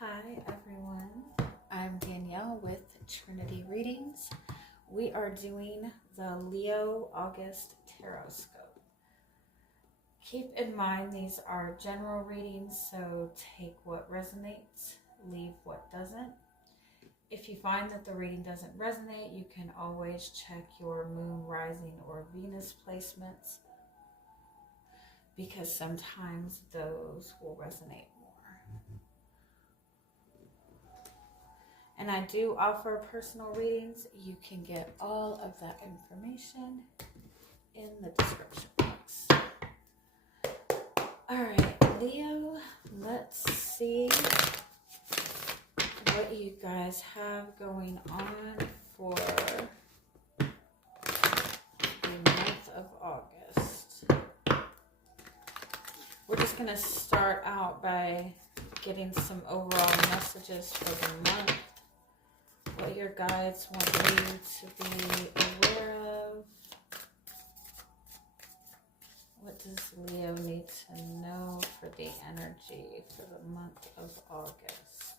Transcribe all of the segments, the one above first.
Hi everyone, I'm Danielle with Trinity Readings. We are doing the Leo August Tarotscope. Keep in mind these are general readings, so take what resonates, leave what doesn't. If you find that the reading doesn't resonate, you can always check your moon, rising, or Venus placements, because sometimes those will resonate more. And I do offer personal readings. You can get all of that information in the description box. All right, Leo, let's see what you guys have going on for the month of August. We're just going to start out by getting some overall messages for the month. What your guides want you to be aware of. What does Leo need to know for the energy for the month of August?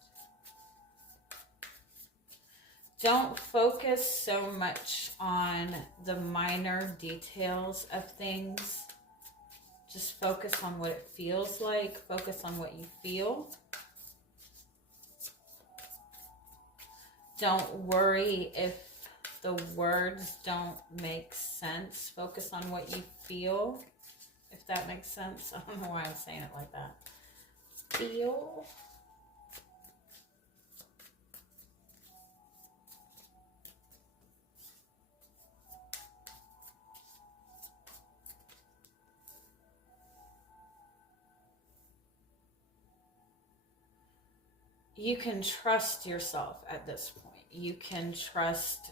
Don't focus so much on the minor details of things. Just focus on what it feels like. Focus on what you feel. Don't worry if the words don't make sense. Focus on what you feel, if that makes sense. I don't know why I'm saying it like that. Feel. You can trust yourself at this point. You can trust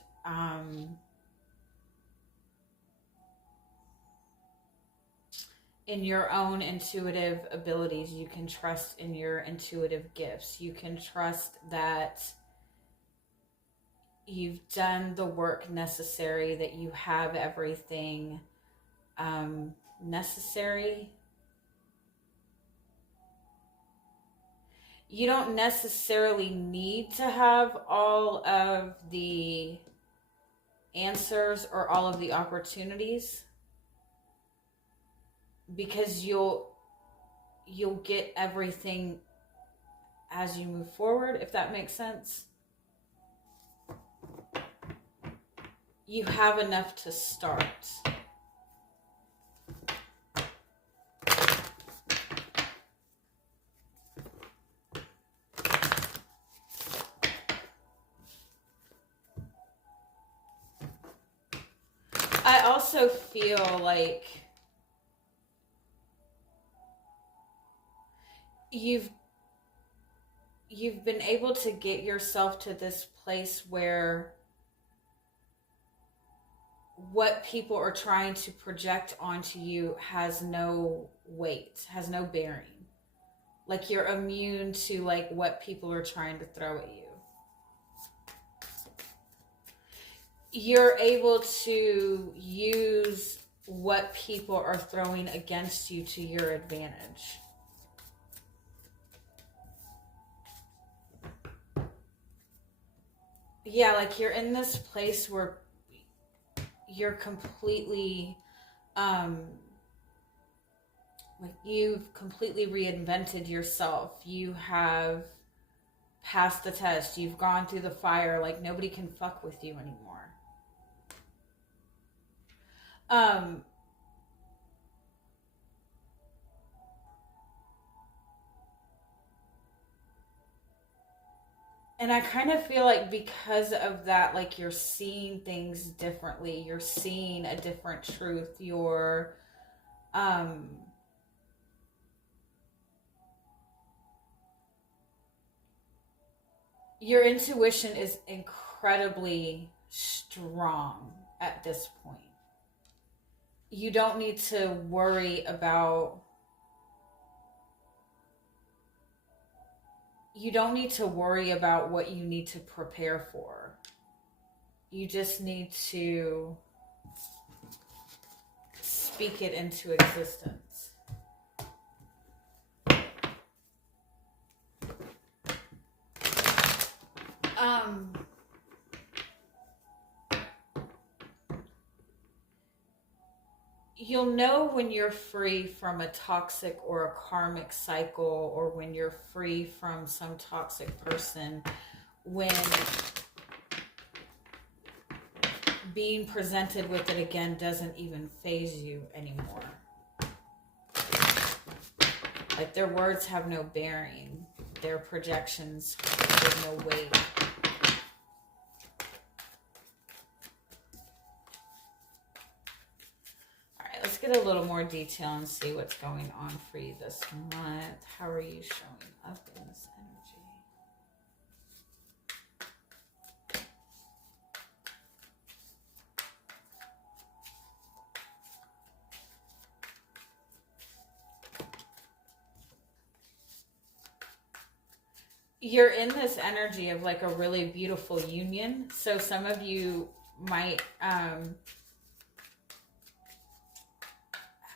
in your own intuitive abilities. You can trust in your intuitive gifts. You can trust that you've done the work necessary, that you have everything necessary. You don't necessarily need to have all of the answers or all of the opportunities, because you'll get everything as you move forward, if that makes sense. You have enough to start. I also feel like you've been able to get yourself to this place where what people are trying to project onto you has no weight, has no bearing. Like you're immune to like what people are trying to throw at you. You're able to use what people are throwing against you to your advantage. Yeah, like you're in this place where you're completely, like you've completely reinvented yourself. You have passed the test. You've gone through the fire. Like nobody can fuck with you anymore. And I kind of feel like because of that, like you're seeing things differently. You're seeing a different truth. Your intuition is incredibly strong at this point. You don't need to worry about what you need to prepare for. You just need to speak it into existence. You'll know when you're free from a toxic or a karmic cycle, or when you're free from some toxic person, when being presented with it again doesn't even faze you anymore. Like, their words have no bearing. Their projections have no weight. Alright, let's get a little more detail and see what's going on for you this month. How are you showing up in this energy? You're in this energy of like a really beautiful union. So some of you might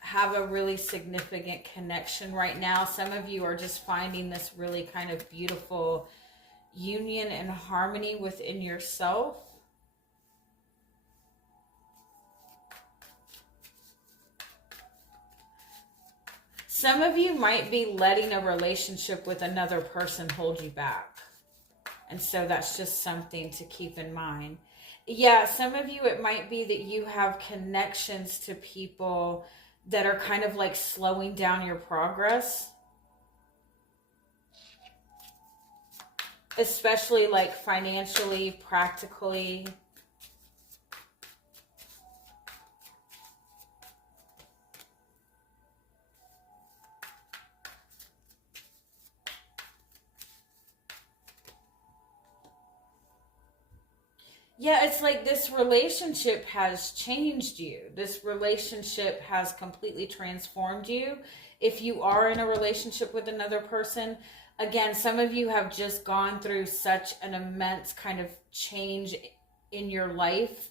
have a really significant connection right now. Some of you are just finding this really kind of beautiful union and harmony within yourself. Some of you might be letting a relationship with another person hold you back. And so that's just something to keep in mind. Yeah, some of you, it might be that you have connections to people that are kind of like slowing down your progress. Especially like financially, practically. Yeah, it's like this relationship has changed you. This relationship has completely transformed you. If you are in a relationship with another person, again, some of you have just gone through such an immense kind of change in your life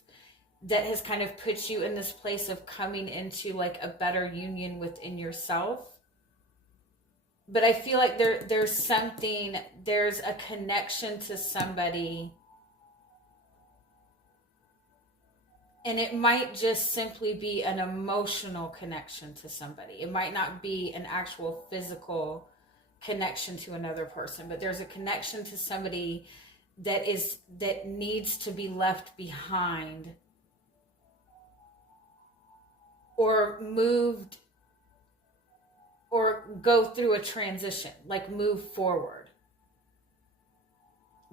that has kind of put you in this place of coming into like a better union within yourself. But I feel like there's a connection to somebody. And it might just simply be an emotional connection to somebody. It might not be an actual physical connection to another person, but there's a connection to somebody that needs to be left behind or moved or go through a transition, like move forward,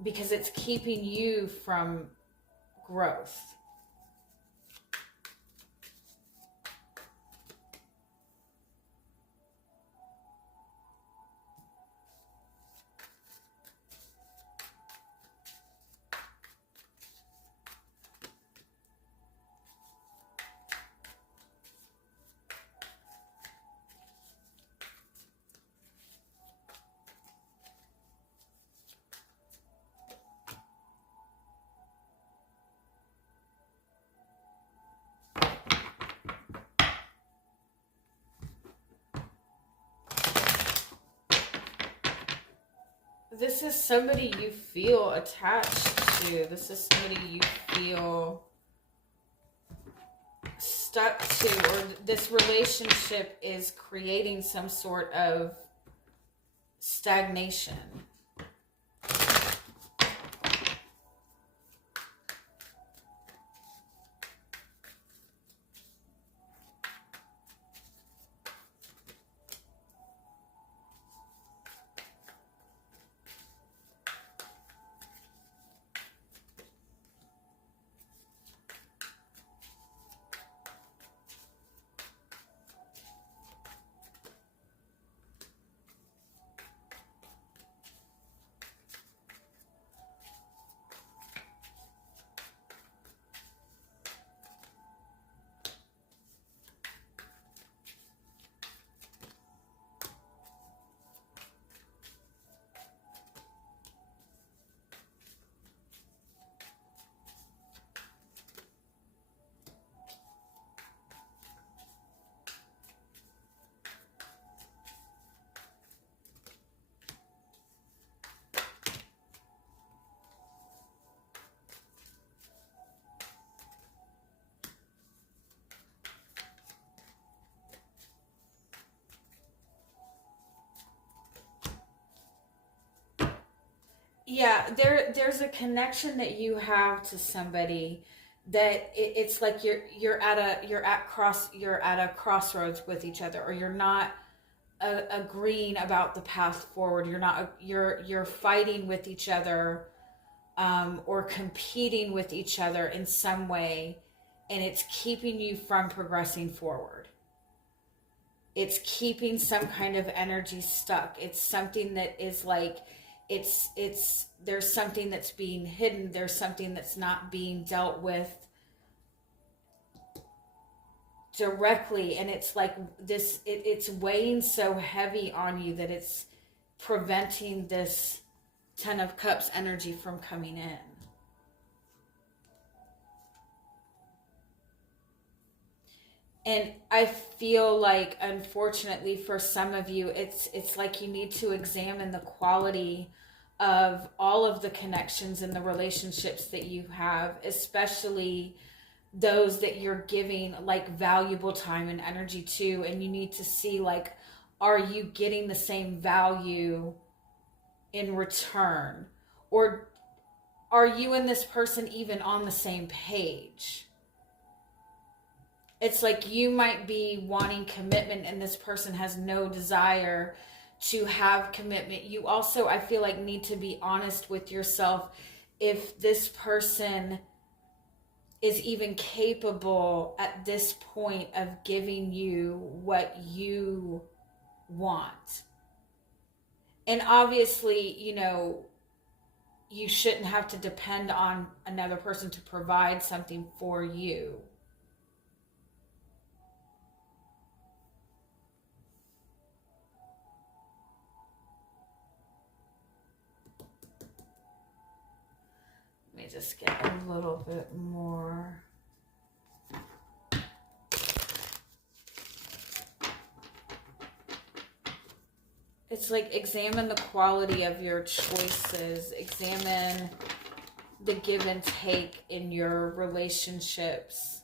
because it's keeping you from growth. This is somebody you feel attached to. This is somebody you feel stuck to, or this relationship is creating some sort of stagnation. Yeah, there's a connection that you have to somebody that it's like you're at a crossroads with each other, or you're not agreeing about the path forward. You're fighting with each other, or competing with each other in some way, and it's keeping you from progressing forward. It's keeping some kind of energy stuck. It's something that is like, there's something that's being hidden. There's something that's not being dealt with directly. And it's like this, it's weighing so heavy on you that it's preventing this Ten of Cups energy from coming in. And I feel like, unfortunately, for some of you, it's like you need to examine the quality of all of the connections and the relationships that you have, especially those that you're giving like valuable time and energy to. And you need to see, like, are you getting the same value in return? Or are you and this person even on the same page? It's like you might be wanting commitment and this person has no desire to have commitment. You also, I feel like, need to be honest with yourself if this person is even capable at this point of giving you what you want. And obviously, you shouldn't have to depend on another person to provide something for you. Let me just get a little bit more. It's like, examine the quality of your choices. Examine the give and take in your relationships.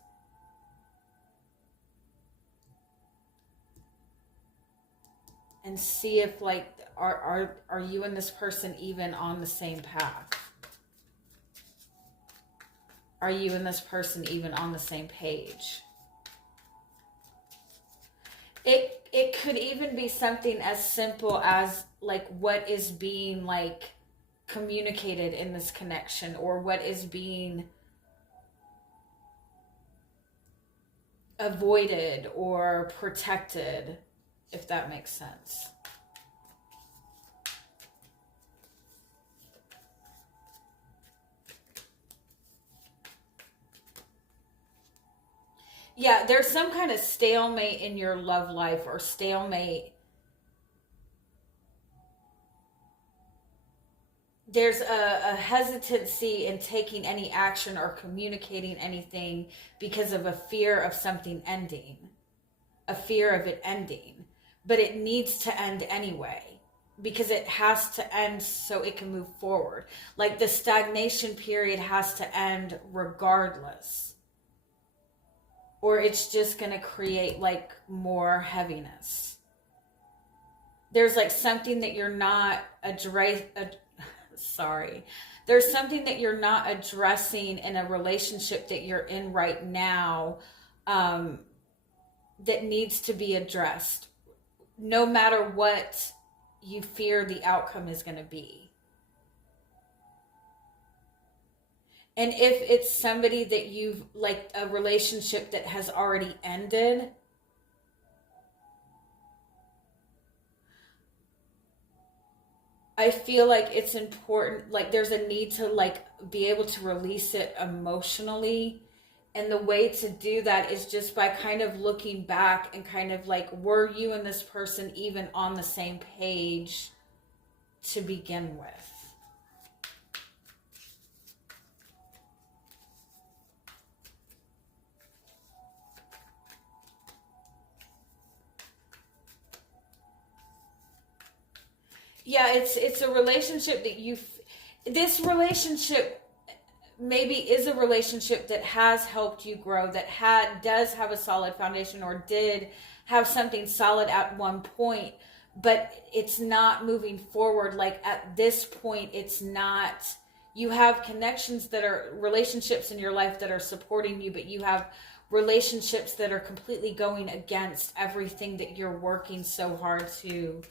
And see if, like, are you and this person even on the same path? Are you and this person even on the same page? It could even be something as simple as, like, what is being, like, communicated in this connection, or what is being avoided or protected, if that makes sense. Yeah, there's some kind of stalemate in your love life, or stalemate. There's a hesitancy in taking any action or communicating anything because of a fear of something ending, a fear of it ending. But it needs to end anyway, because it has to end so it can move forward. Like, the stagnation period has to end regardless, or it's just going to create, like, more heaviness. There's, like, something that you're not There's something that you're not addressing in a relationship that you're in right now, that needs to be addressed, no matter what you fear the outcome is going to be. And if it's somebody that you've, like, a relationship that has already ended, I feel like it's important, like, there's a need to, like, be able to release it emotionally. And the way to do that is just by kind of looking back and kind of like, were you and this person even on the same page to begin with? Yeah, it's a relationship that this relationship maybe is a relationship that has helped you grow, that does have a solid foundation, or did have something solid at one point, but it's not moving forward. Like at this point, it's not, you have connections that are relationships in your life that are supporting you, but you have relationships that are completely going against everything that you're working so hard to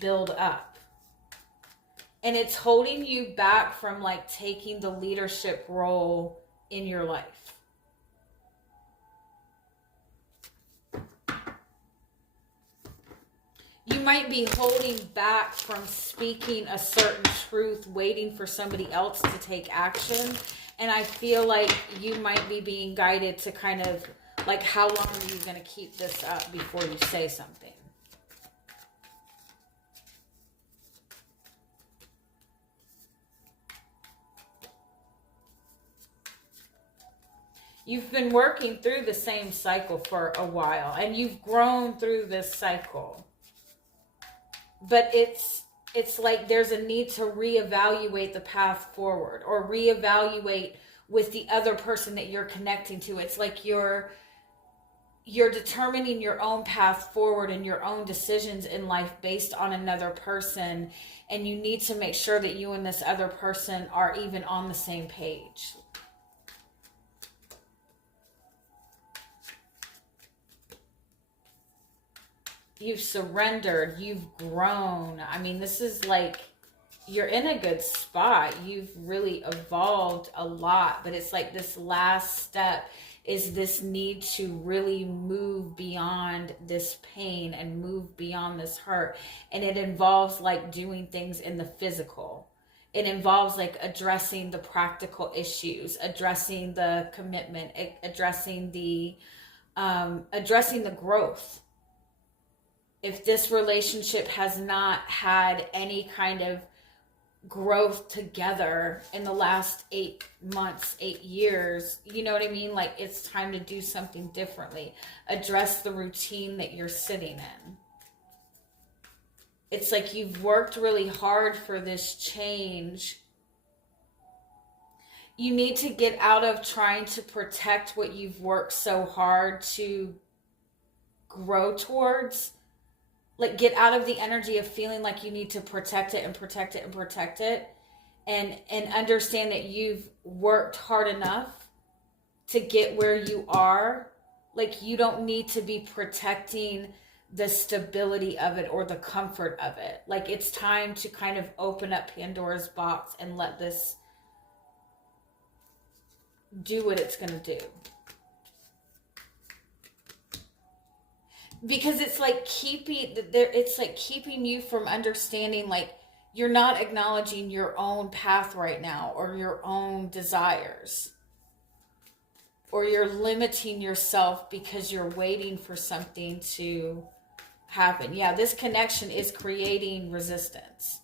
build up. And it's holding you back from like taking the leadership role in your life. You might be holding back from speaking a certain truth, waiting for somebody else to take action. And I feel like you might be being guided to kind of like, how long are you going to keep this up before you say something? You've been working through the same cycle for a while, and you've grown through this cycle. But it's like there's a need to reevaluate the path forward, or reevaluate with the other person that you're connecting to. It's like you're determining your own path forward and your own decisions in life based on another person, and you need to make sure that you and this other person are even on the same page. You've surrendered, you've grown. I mean, this is like, you're in a good spot. You've really evolved a lot, but it's like this last step is this need to really move beyond this pain and move beyond this hurt. And it involves like doing things in the physical. It involves like addressing the practical issues, addressing the commitment, addressing the growth. If this relationship has not had any kind of growth together in the last 8 months, 8 years, you know what I mean? Like, it's time to do something differently. Address the routine that you're sitting in. It's like you've worked really hard for this change. You need to get out of trying to protect what you've worked so hard to grow towards. Like, get out of the energy of feeling like you need to protect it and protect it and protect it. And understand that you've worked hard enough to get where you are. Like, you don't need to be protecting the stability of it or the comfort of it. Like, it's time to kind of open up Pandora's box and let this do what it's going to do. Because it's like keeping you from understanding, like, you're not acknowledging your own path right now, or your own desires, or you're limiting yourself because you're waiting for something to happen. Yeah, this connection is creating resistance.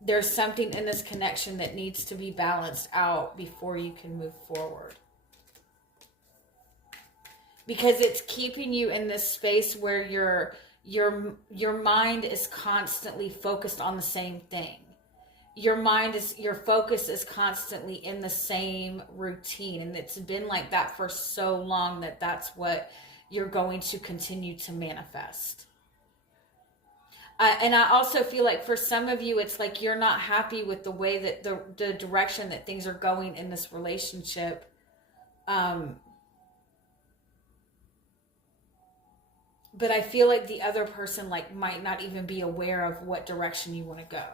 There's something in this connection that needs to be balanced out before you can move forward. Because it's keeping you in this space where your mind is constantly focused on the same thing. Your focus is constantly in the same routine. And it's been like that for so long that that's what you're going to continue to manifest. And I also feel like for some of you, it's like you're not happy with the way that the direction that things are going in this relationship. But I feel like the other person like might not even be aware of what direction you want to go.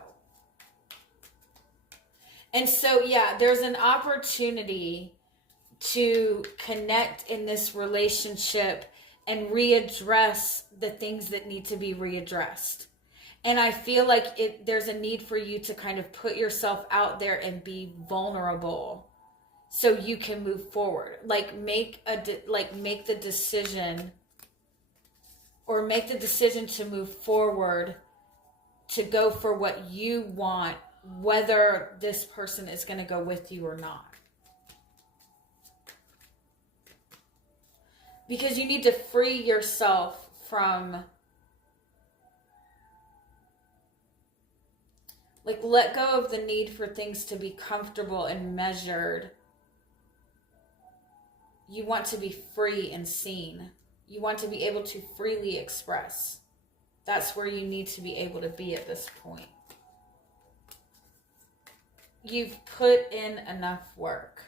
And so, yeah, there's an opportunity to connect in this relationship and readdress the things that need to be readdressed. And I feel like there's a need for you to kind of put yourself out there and be vulnerable so you can move forward. Like, make the decision. Or make the decision to move forward, to go for what you want, whether this person is going to go with you or not. Because you need to free yourself from, like, let go of the need for things to be comfortable and measured. You want to be free and seen. You want to be able to freely express. That's where you need to be able to be at this point. You've put in enough work.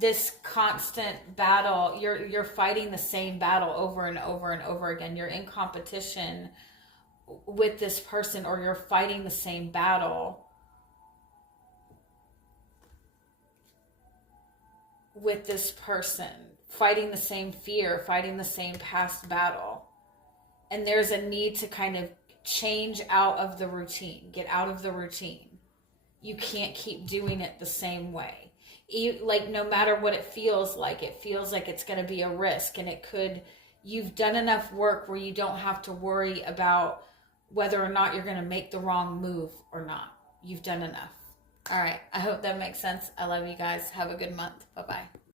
This constant battle, you're fighting the same battle over and over and over again. You're in competition with this person, or you're fighting the same battle with this person, fighting the same fear, fighting the same past battle. And there's a need to kind of change out of the routine, get out of the routine. You can't keep doing it the same way. Like, no matter what it feels like it's going to be a risk, and it could, you've done enough work where you don't have to worry about whether or not you're going to make the wrong move or not. You've done enough. All right. I hope that makes sense. I love you guys. Have a good month. Bye-bye.